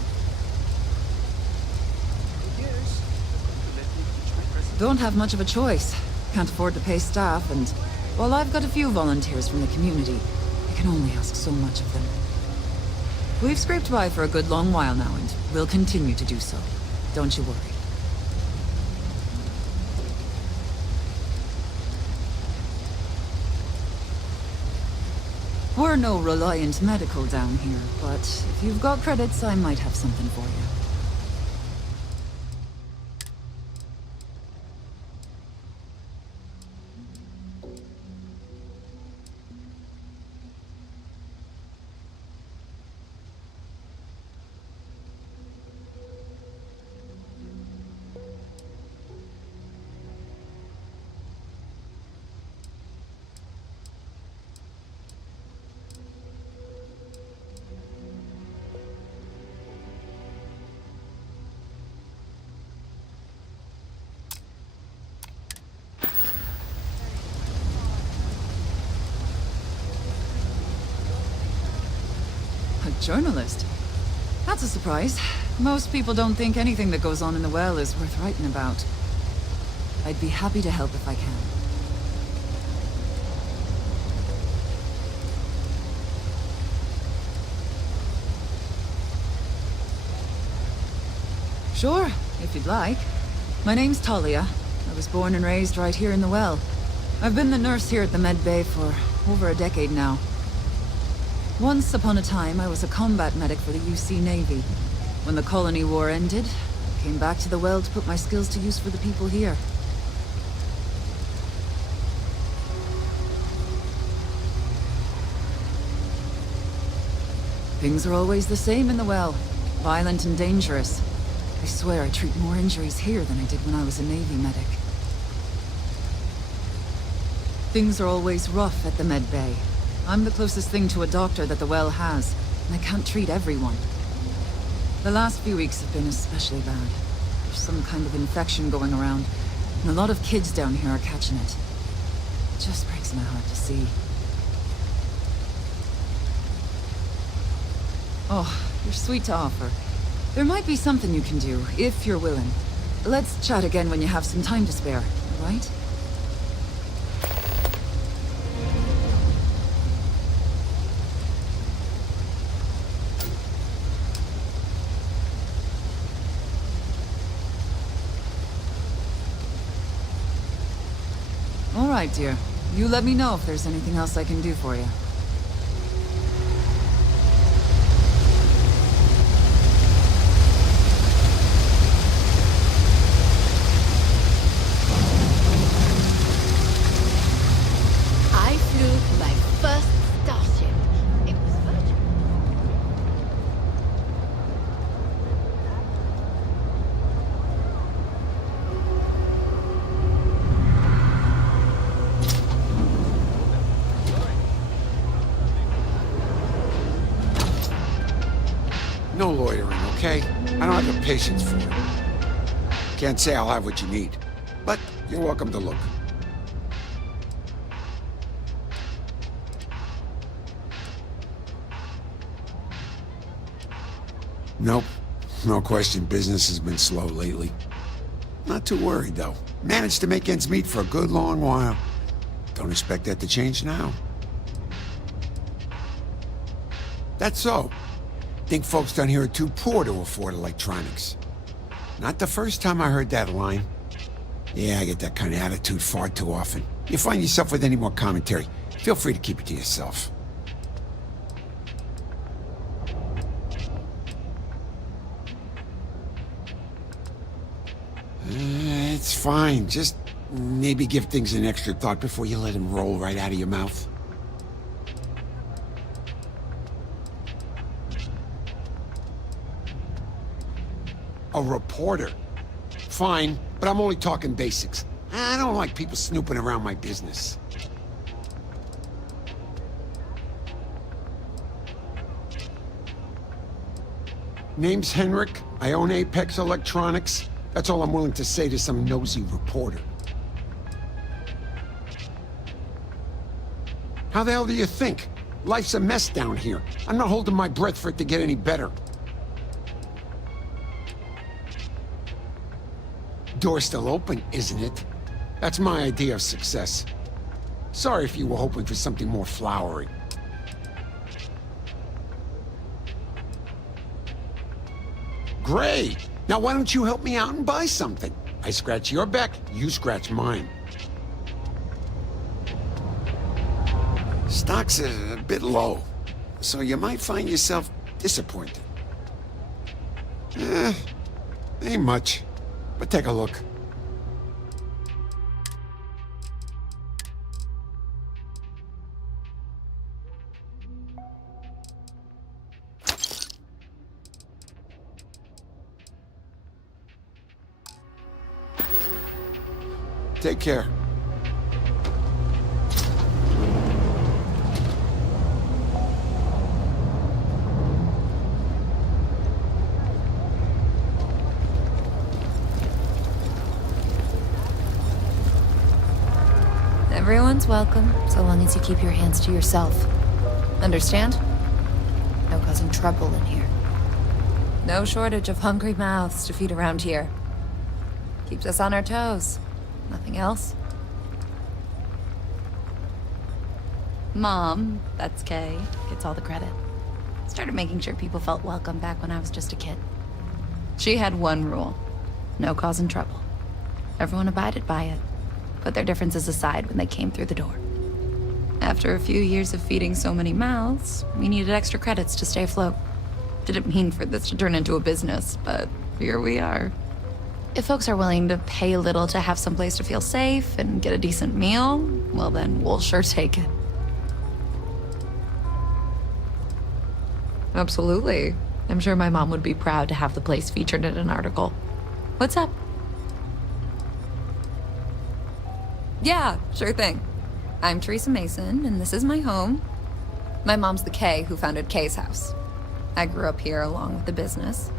Don't have much of a choice. Can't afford to pay staff, and while I've got a few volunteers from the community, I can only ask so much of them. We've scraped by for a good long while now, and we'll continue to do so. Don't you worry. We're no Reliant Medical down here, but if you've got credits, I might have something for you. Journalist? That's a surprise. Most people don't think anything that goes on in the well is worth writing about. I'd be happy to help if I can. Sure, if you'd like. My name's Talia. I was born and raised right here in the well. I've been the nurse here at the med bay for over a decade now. Once upon a time, I was a combat medic for the UC Navy. When the colony war ended, I came back to the well to put my skills to use for the people here. Things are always the same in the well. Violent and dangerous. I swear I treat more injuries here than I did when I was a Navy medic. Things are always rough at the med bay. I'm the closest thing to a doctor that the well has, and I can't treat everyone. The last few weeks have been especially bad. There's some kind of infection going around, and a lot of kids down here are catching it. It just breaks my heart to see. Oh, you're sweet to offer. There might be something you can do, if you're willing. Let's chat again when you have some time to spare, all right? All right, dear. You let me know if there's anything else I can do for you. I flew my first starship. It was virtual. No loitering, okay? I don't have the patience for it. Can't say I'll have what you need, but you're welcome to look. Nope. No question, business has been slow lately. Not too worried, though. Managed to make ends meet for a good long while. Don't expect that to change now. That's so. Think folks down here are too poor to afford electronics. Not the first time I heard that line. Yeah, I get that kind of attitude far too often. You find yourself with any more commentary, feel free to keep it to yourself. It's fine. Just maybe give things an extra thought before you let them roll right out of your mouth. A reporter. Fine, but I'm only talking basics. I don't like people snooping around my business. Name's Henrik. I own Apex Electronics. That's all I'm willing to say to some nosy reporter. How the hell do you think? Life's a mess down here. I'm not holding my breath for it to get any better. Door's still open, isn't it? That's my idea of success. Sorry if you were hoping for something more flowery. Great! Now why don't you help me out and buy something? I scratch your back, you scratch mine. Stock's a bit low, so you might find yourself disappointed. Ain't much, but take a look. Take care. Everyone's welcome, so long as you keep your hands to yourself. Understand? Okay. causing trouble in here. No shortage of hungry mouths to feed around here. Keeps us on our toes. Nothing else. Mom, that's Kay, gets all the credit. Started making sure people felt welcome back when I was just a kid. She had one rule: no causing trouble. Everyone abided by it, put their differences aside when they came through the door. After a few years of feeding so many mouths, we needed extra credits to stay afloat. Didn't mean for this to turn into a business, but here we are. If folks are willing to pay a little to have someplace to feel safe and get a decent meal, well then, we'll sure take it. Absolutely. I'm sure my mom would be proud to have the place featured in an article. What's up? Yeah, sure thing. I'm Teresa Mason, and this is my home. My mom's the Kay who founded Kay's house. I grew up here along with the business.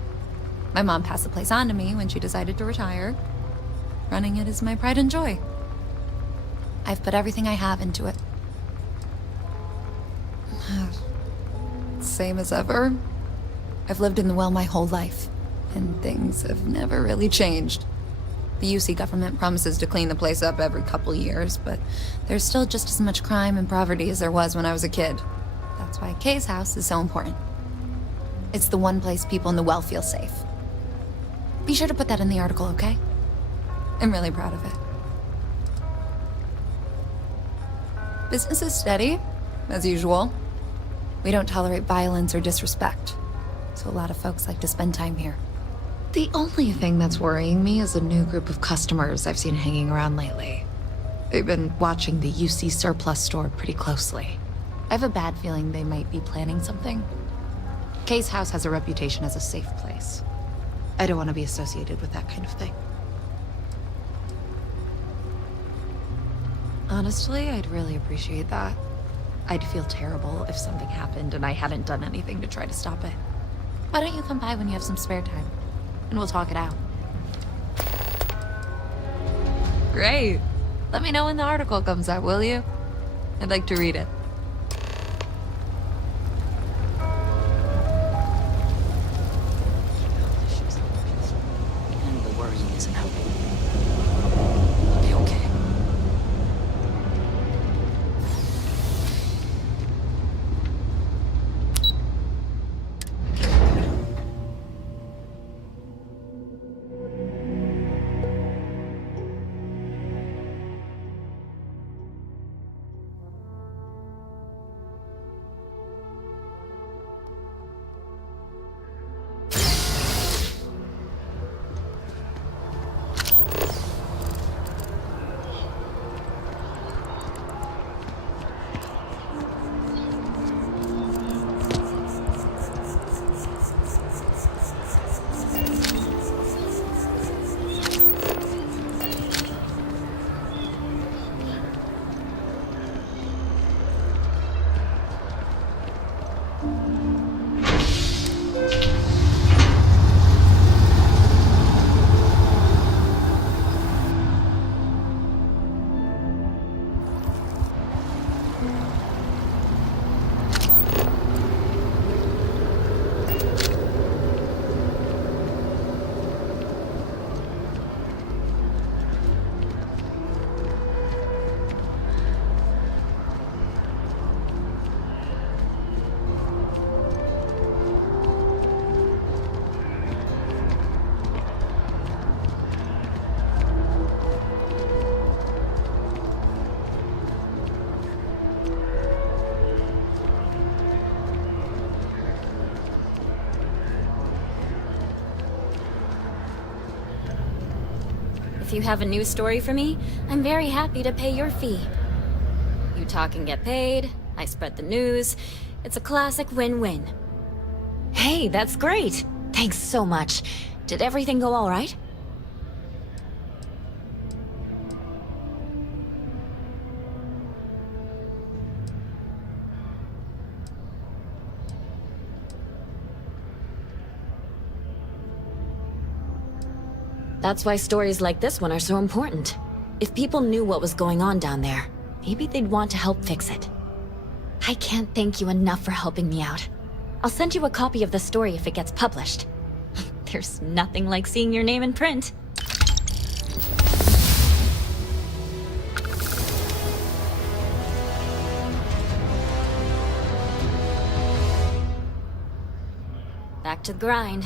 My mom passed the place on to me when she decided to retire. Running it is my pride and joy. I've put everything I have into it. Same as ever. I've lived in the well my whole life, and things have never really changed. The UC government promises to clean the place up every couple years, but there's still just as much crime and poverty as there was when I was a kid. That's why Kay's house is so important. It's the one place people in the well feel safe. Be sure to put that in the article, okay? I'm really proud of it. Business is steady, as usual. We don't tolerate violence or disrespect, so a lot of folks like to spend time here. The only thing that's worrying me is a new group of customers I've seen hanging around lately. They've been watching the UC surplus store pretty closely. I have a bad feeling they might be planning something. Kay's house has a reputation as a safe place. I don't want to be associated with that kind of thing. Honestly, I'd really appreciate that. I'd feel terrible if something happened and I hadn't done anything to try to stop it. Why don't you come by when you have some spare time? And we'll talk it out. Great. Let me know when the article comes out, will you? I'd like to read it. And the worrying isn't helping. I'll be okay. If you have a news story for me, I'm very happy to pay your fee. You talk and get paid, I spread the news. It's a classic win-win. Hey, that's great. Thanks so much. Did everything go all right? That's why stories like this one are so important. If people knew what was going on down there, maybe they'd want to help fix it. I can't thank you enough for helping me out. I'll send you a copy of the story if it gets published. There's nothing like seeing your name in print. Back to the grind.